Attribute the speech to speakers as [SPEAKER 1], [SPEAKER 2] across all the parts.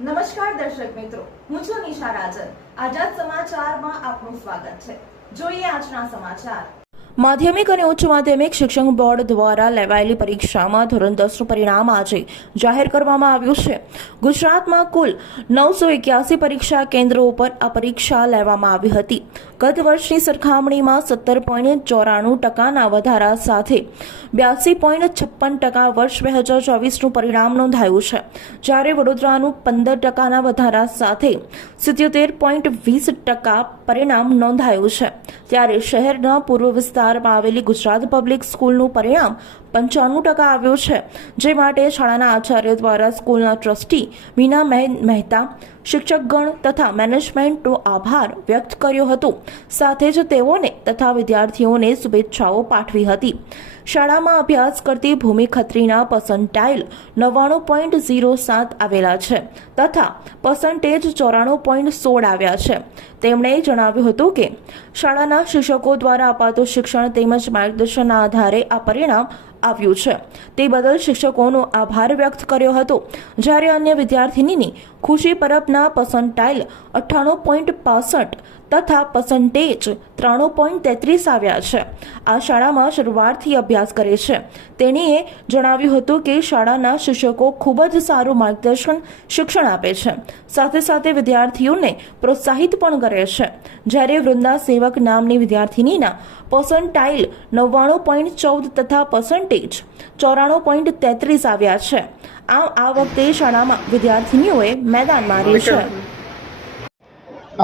[SPEAKER 1] નમસ્કાર દર્શક મિત્રો, હું છું નિશા રાજન. આઝાદ સમાચારમાં આપનું સ્વાગત છે. જોઈએ આજના સમાચાર. માધ્યમિક અને ઉચ્ચ માધ્યમિક શિક્ષણ બોર્ડ દ્વારા લેવાયેલી પરીક્ષામાં ધોરણ દસનું પરિણામ આજે જાહેર કરવામાં આવ્યું છે. ગુજરાતમાં કુલ નવસો એક્યાસી પરીક્ષા કેન્દ્રો ઉપર આ પરીક્ષા લેવામાં આવી હતી. ગત વર્ષની સરખામણીમાં સત્તર પોઈન્ટ ચોરાણું ટકાના વધારા સાથે બ્યાસી પોઈન્ટ છપ્પન ટકા વર્ષ બે હજાર ચોવીસનું પરિણામ નોંધાયું છે. જ્યારે વડોદરાનું પંદર ટકાના વધારા સાથે સિત્યોતેર પોઈન્ટ વીસ ટકા પરિણામ નોંધાયું છે. ત્યારે શહેરના પૂર્વ વિસ્તારમાં આવેલી ગુજરાત પબ્લિક સ્કૂલનું પરિણામ પંચાણું ટકા આવ્યો છે, જે માટે શાળાના આચાર્ય દ્વારા સ્કૂલના ટ્રસ્ટી મીના મહેતા, શિક્ષકગણ તથા મેનેજમેન્ટનો આભાર વ્યક્ત કર્યો હતો. સાથે જ તેઓને તથા વિદ્યાર્થીઓને શુભેચ્છાઓ પાઠવી હતી. શાળામાં અભ્યાસ કરતી ભૂમિ ખત્રીના પર્સન્ટાઇલ નવ્વાણું પોઈન્ટ ઝીરો સાત આવેલા છે તથા પર્સન્ટેજ ચોરાણું પોઈન્ટ સોળ આવ્યા છે. તેમણે જણાવ્યું હતું કે, શાળાના શિક્ષકો દ્વારા અપાતું શિક્ષણ તેમજ માર્ગદર્શનના આધારે આ પરિણામ આવ્યું છે. તે બદલ શિક્ષકોનો આભાર વ્યક્ત કર્યો હતો. જ્યારે અન્ય વિદ્યાર્થીનીની ખુશી પરબના પર્સન્ટાઇલ અઠ્ઠાણું પોઈન્ટ પાસઠ તથા પર્સન્ટેજ ત્રાણું પોઈન્ટ તેત્રીસ આવ્યા છે. આ શાળામાં શરૂઆતથી અભ્યાસ કરે છે. તેણીએ જણાવ્યું હતું કે શાળાના શિક્ષકો ખૂબ જ સારું માર્ગદર્શન શિક્ષણ આપે છે. સાથે સાથે વિદ્યાર્થીઓને પ્રોત્સાહિત પણ કરે છે. જ્યારે વૃંદા સેવક નામની વિદ્યાર્થીનીના પર્સન્ટાઇલ નવ્વાણું પોઈન્ટ ચૌદ તથા પર્સન્ટેજ ચોરાણું પોઈન્ટ તેત્રીસ આવ્યા છે. આમ આ વખતે શાળામાં વિદ્યાર્થીનીઓએ મેદાન માર્યું છે.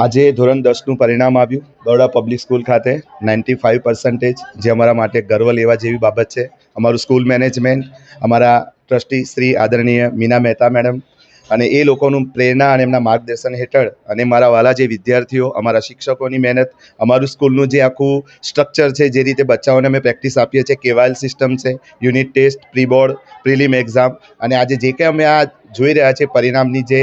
[SPEAKER 2] આજે ધોરણ દસનું પરિણામ આવ્યું. બરોડા પબ્લિક સ્કૂલ ખાતે નાઇન્ટી ફાઇવ પર્સન્ટેજ જે અમારા માટે ગર્વ લેવા જેવી બાબત છે. અમારું સ્કૂલ મેનેજમેન્ટ અમારા ટ્રસ્ટી શ્રી આદરણીય મીના મહેતા મેડમ અને એ લોકોનું પ્રેરણા અને એમના માર્ગદર્શન હેઠળ અને મારા વાલા જે વિદ્યાર્થીઓ, અમારા શિક્ષકોની મહેનત, અમારું સ્કૂલનું જે આખું સ્ટ્રક્ચર છે, જે રીતે બચ્ચાઓને અમે પ્રેક્ટિસ આપીએ છીએ, કેવાયલ સિસ્ટમ છે unit test pre board prelim exam અને આજે જે કંઈ અમે આ જોઈ રહ્યા છીએ, પરિણામની જે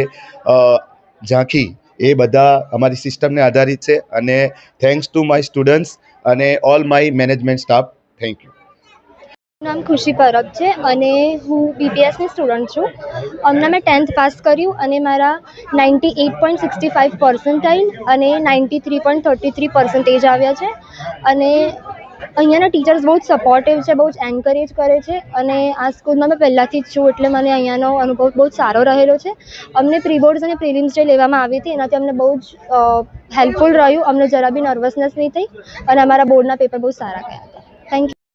[SPEAKER 2] ઝાંખી, એ બધા અમારી સિસ્ટમને આધારિત છે અને થેન્ક્સ ટુ માય સ્ટુડન્ટ્સ અને all my management staff thank you
[SPEAKER 3] નામ ખુશી પરબ છે અને હું બીપીએસની સ્ટુડન્ટ છું. હમણાં મેં ટેન્થ પાસ કર્યું અને મારા ninety eight point sixty five percentile અને ninety three point thirty three percentage આવ્યા છે. અને અહીંયાના ટીચર્સ બહુ જ સપોર્ટિવ છે, બહુ જ એન્કરેજ કરે છે અને આ સ્કૂલમાં મેં પહેલાંથી જ છું એટલે મને અહીંયાનો અનુભવ બહુ જ સારો રહેલો છે. અમને પ્રી બોર્ડ્સ અને પ્રિલિમ્સ જે લેવામાં આવી હતી એનાથી અમને બહુ જ હેલ્પફુલ રહ્યું. અમને જરા બી નર્વસનેસ નહીં થઈ અને અમારા બોર્ડના પેપર બહુ સારા ગયા